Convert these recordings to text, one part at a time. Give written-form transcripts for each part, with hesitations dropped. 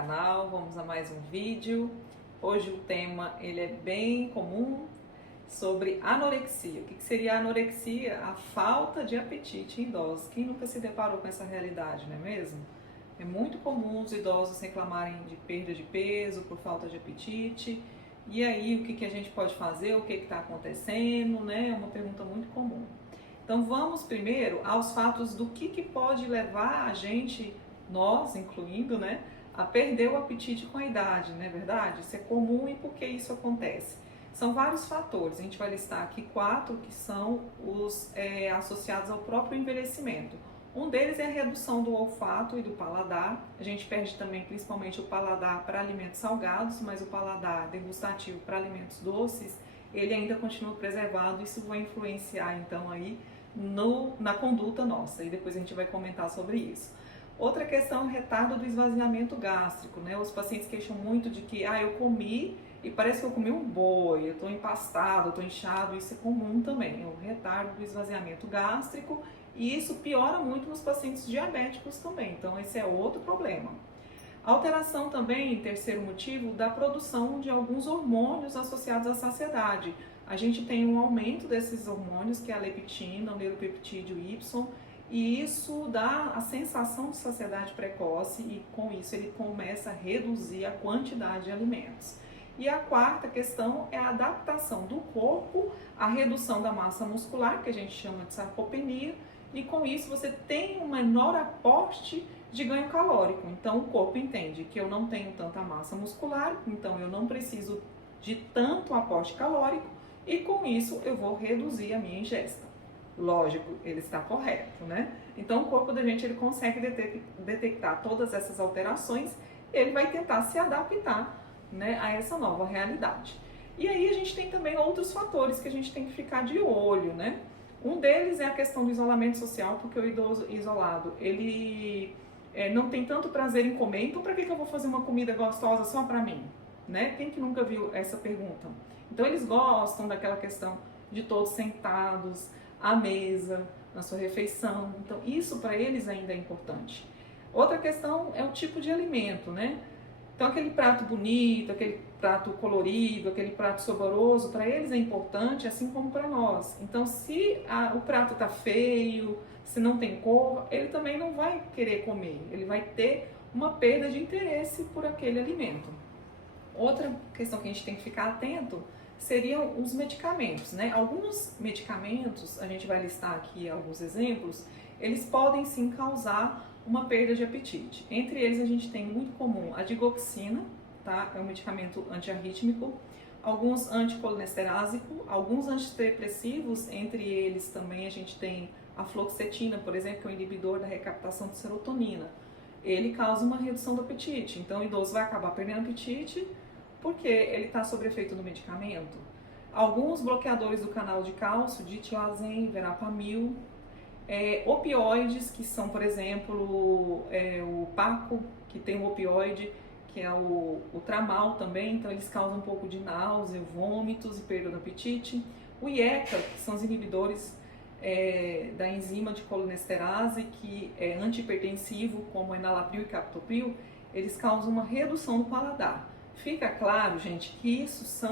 canal, vamos a mais um vídeo. Hoje o tema ele é bem comum, sobre anorexia. O que seria a anorexia? A falta de apetite em idosos. Quem nunca se deparou com essa realidade, não é mesmo? É muito comum os idosos reclamarem de perda de peso por falta de apetite. E aí, o que a gente pode fazer? O que está acontecendo, né? É uma pergunta muito comum. Então vamos primeiro aos fatos do que pode levar a gente, nós incluindo, né, a perder o apetite com a idade, não é verdade? Isso é comum e por que isso acontece? São vários fatores, a gente vai listar aqui 4 que são os associados ao próprio envelhecimento. Um deles é a redução do olfato e do paladar. A gente perde também principalmente o paladar para alimentos salgados, mas o paladar degustativo para alimentos doces, ele ainda continua preservado. Isso vai influenciar então aí na conduta nossa, e depois a gente vai comentar sobre isso. Outra questão é o retardo do esvaziamento gástrico, né? Os pacientes queixam muito de que eu comi e parece que eu comi um boi, eu estou empastado, eu estou inchado. Isso é comum também, é o retardo do esvaziamento gástrico, e isso piora muito nos pacientes diabéticos também, então esse é outro problema. Alteração também, terceiro motivo, da produção de alguns hormônios associados à saciedade. A gente tem um aumento desses hormônios, que é a leptina, o neuropeptídeo Y, e isso dá a sensação de saciedade precoce, e com isso ele começa a reduzir a quantidade de alimentos. E a quarta questão é a adaptação do corpo à redução da massa muscular, que a gente chama de sarcopenia, e com isso você tem um menor aporte de ganho calórico. Então o corpo entende que eu não tenho tanta massa muscular, então eu não preciso de tanto aporte calórico, e com isso eu vou reduzir a minha ingesta. Lógico, ele está correto, né? Então o corpo da gente ele consegue detectar todas essas alterações, ele vai tentar se adaptar, né, a essa nova realidade. E aí a gente tem também outros fatores que a gente tem que ficar de olho, né? Um deles é a questão do isolamento social, porque o idoso isolado, ele não tem tanto prazer em comer, então para que eu vou fazer uma comida gostosa só para mim? Né? Quem que nunca viu essa pergunta? Então eles gostam daquela questão de todos sentados à mesa, na sua refeição, então isso para eles ainda é importante. Outra questão é o tipo de alimento, né? Então aquele prato bonito, aquele prato colorido, aquele prato saboroso, para eles é importante, assim como para nós. Então se o prato está feio, se não tem cor, ele também não vai querer comer, ele vai ter uma perda de interesse por aquele alimento. Outra questão que a gente tem que ficar atento seriam os medicamentos, né? Alguns medicamentos, a gente vai listar aqui alguns exemplos, eles podem sim causar uma perda de apetite. Entre eles a gente tem muito comum a digoxina, tá? É um medicamento antiarrítmico, alguns anticolesterásicos, alguns antidepressivos, entre eles também a gente tem a fluoxetina, por exemplo, que é um inibidor da recaptação de serotonina. Ele causa uma redução do apetite, então o idoso vai acabar perdendo apetite porque ele está sob efeito do medicamento. Alguns bloqueadores do canal de cálcio, ditiazem, verapamil, opioides, que são, por exemplo, o Paco, que tem o opioide, que é o Tramal também, então eles causam um pouco de náusea, vômitos e perda do apetite. O IECA, que são os inibidores da enzima de colinesterase, que é antihipertensivo, como enalapril e captopril, eles causam uma redução do paladar. Fica claro, gente, que isso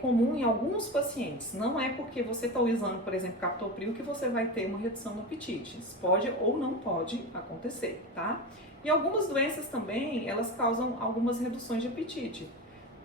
comum em alguns pacientes. Não é porque você está usando, por exemplo, captopril que você vai ter uma redução no apetite. Isso pode ou não pode acontecer, tá? E algumas doenças também, elas causam algumas reduções de apetite.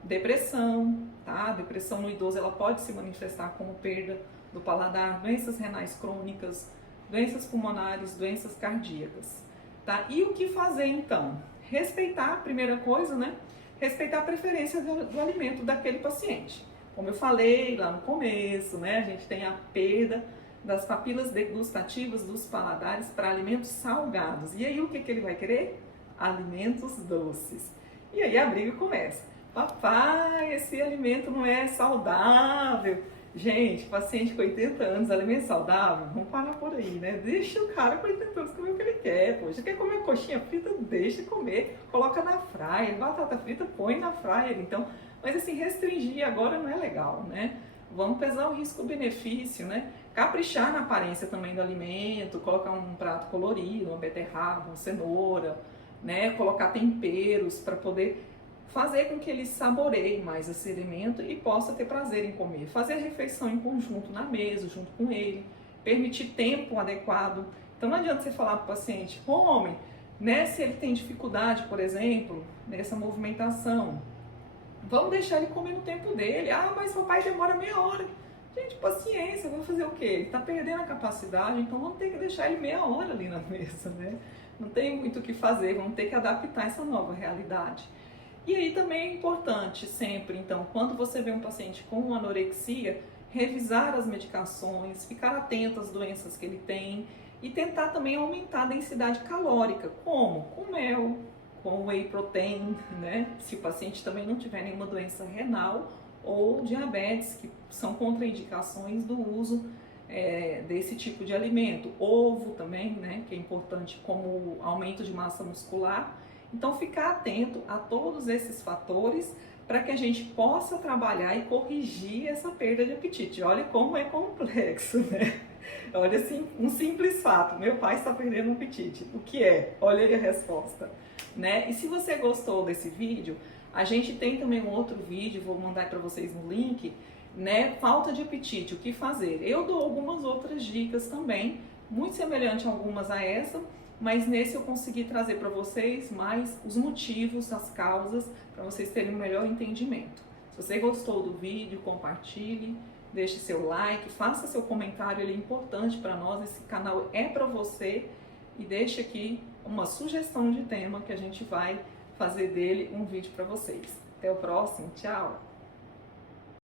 Depressão, tá? Depressão no idoso, ela pode se manifestar como perda do paladar, doenças renais crônicas, doenças pulmonares, doenças cardíacas, tá? E o que fazer então? Respeitar, a primeira coisa, né? Respeitar a preferência do alimento daquele paciente. Como eu falei lá no começo, né? A gente tem a perda das papilas degustativas dos paladares para alimentos salgados. E aí o que ele vai querer? Alimentos doces. E aí a briga começa. Papai, esse alimento não é saudável. Gente, paciente com 80 anos, alimento saudável, vamos parar por aí, né? Deixa o cara com 80 anos comer o que ele quer, poxa. Quer comer coxinha frita? Deixa comer. Coloca na fryer, batata frita, põe na fryer. Então, mas assim, restringir agora não é legal, né? Vamos pesar o risco-benefício, né? Caprichar na aparência também do alimento, colocar um prato colorido, uma beterraba, uma cenoura, né? Colocar temperos para poder fazer com que ele saboreie mais esse alimento e possa ter prazer em comer. Fazer a refeição em conjunto na mesa, junto com ele, permitir tempo adequado. Então não adianta você falar para o paciente, come, né? Se ele tem dificuldade, por exemplo, nessa movimentação, vamos deixar ele comer no tempo dele. Ah, mas papai demora meia hora. Gente, paciência, vai fazer o quê? Ele está perdendo a capacidade, então vamos ter que deixar ele meia hora ali na mesa, né? Não tem muito o que fazer, vamos ter que adaptar essa nova realidade. E aí também é importante sempre, então, quando você vê um paciente com anorexia, revisar as medicações, ficar atento às doenças que ele tem e tentar também aumentar a densidade calórica. Como? Com mel, com whey protein, né? Se o paciente também não tiver nenhuma doença renal ou diabetes, que são contraindicações do uso desse tipo de alimento. Ovo também, né? Que é importante como aumento de massa muscular. Então, ficar atento a todos esses fatores para que a gente possa trabalhar e corrigir essa perda de apetite. Olha como é complexo, né? Olha assim, um simples fato, meu pai está perdendo o apetite. O que é? Olha aí a resposta, né? E se você gostou desse vídeo, a gente tem também um outro vídeo, vou mandar para vocês no link, né? Falta de apetite, o que fazer? Eu dou algumas outras dicas também, muito semelhante algumas a essa, mas nesse eu consegui trazer para vocês mais os motivos, as causas, para vocês terem um melhor entendimento. Se você gostou do vídeo, compartilhe, deixe seu like, faça seu comentário, ele é importante para nós, esse canal é para você, e deixe aqui uma sugestão de tema que a gente vai fazer dele um vídeo para vocês. Até o próximo, tchau!